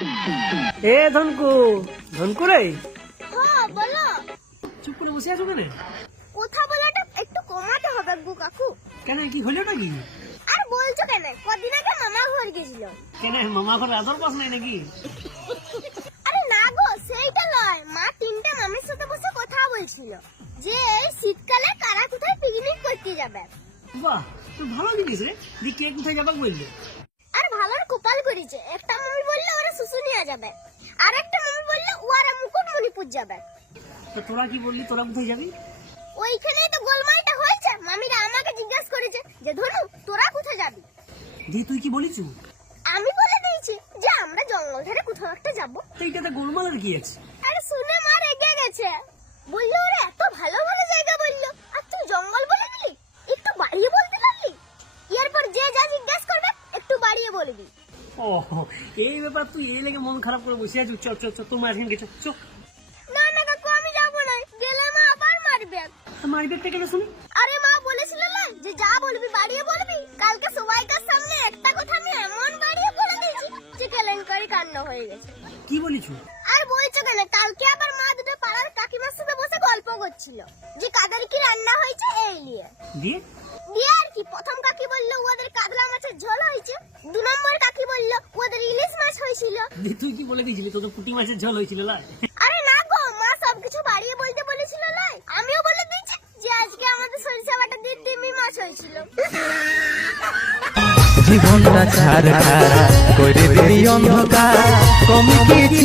এ ধনকু, ধনকু রে, হ্যাঁ বলো। চুপ করে বসে আছো কেন? কথা বলাটা একটু কমাতে হবে গো কাকু। কেন, কি হলো নাকি? আর বলছো কেন? কদিন আগে মামা ঘর গেছিল। কেন, মামা ঘরে আদর পাস নাই নাকি? আরে না গো, সেইটা নয়। মা তিনটা মামির সাথে বসে কথা বলছিল যে এই শীতকালে কারা কোথায় পিকনিক করতে যাবে। বাহ, তুই ভালো জিনিস রে। দি কে কোথায় যাবা বললে? আর ভালোর কপাল করেছে, একটা মামি বললে ওরা শুশুনিয়া যাবে, আর একটা মামি বললে ওরা মুকুটমণিপুর যাবে। তো তোরা কি বললি, তোরা কোথায় যাবি? ওইখানেই তো গোলমালটা হয়েছে। মামিরা আমাকে জিজ্ঞাসা করেছে যে ধনু তোরা কোথায় যাবি। দি তুই কি বলিছু? আমি বলে দিয়েছি যে আমরা জঙ্গল ধারে কোথাও একটা যাবো। তো এইটাতে গোলমালের কি আছে? আরে শুনে মা রেগে গেছে, বললো ওরা এত ভালো ভালো জায়গা বললো আর তুই জঙ্গল বলে দিলি, একটু বাড়িয়ে বলতে পারলি। এরপর যে যা জিজ্ঞাসা করবে একটু বাড়িয়ে বলবি। ও, এই ব্যাপার। তুই এই লেগে মন খারাপ করে বসে আছিস। চল চল চল, তোমার আজকে গেছো। চল। না না কাকু, আমি যাবো না, গেলে মা আবার মারবে। মারবে কেন শুনি? আরে মা বলেছিল না যে যা বলবি বাড়িয়ে বলবি। কালকে সবাইকার সামনে একটা কথা আমি এমন বাড়িয়ে বলে দিয়েছি যে কেলেঙ্কারি কাণ্ড হয়ে গেছে। কি বলিছু? আর বলছো কেন? কালকে আবার মা দুটো পাড়ার কাকিমার সাথে বসে গল্প করছিল যে কাদের কি রান্না হয়েছে এই নিয়ে। দিয়ে দিয়ে আর কি, প্রথম কাকি বললো ওদের কাতলা মাছের ঝোল হয়েছে, 2 নম্বর কাকি বললো ওদের ইলিশ মাছ হয়েছিল। দি তুই কি বলে দিয়েছিলি তোদের পুঁটি মাছের ঝোল হয়েছিল? না আরে না গো, মা সবকিছু বাড়িয়ে বলতে বলেছিল। লাই আমিও বলে দিয়েছি যে আজকে আমাদের সরিষা বাটা দিয়ে তিমি মাছ হয়েছিল। জীবনটা ছাড় করে দিলি অন্ধকার কমে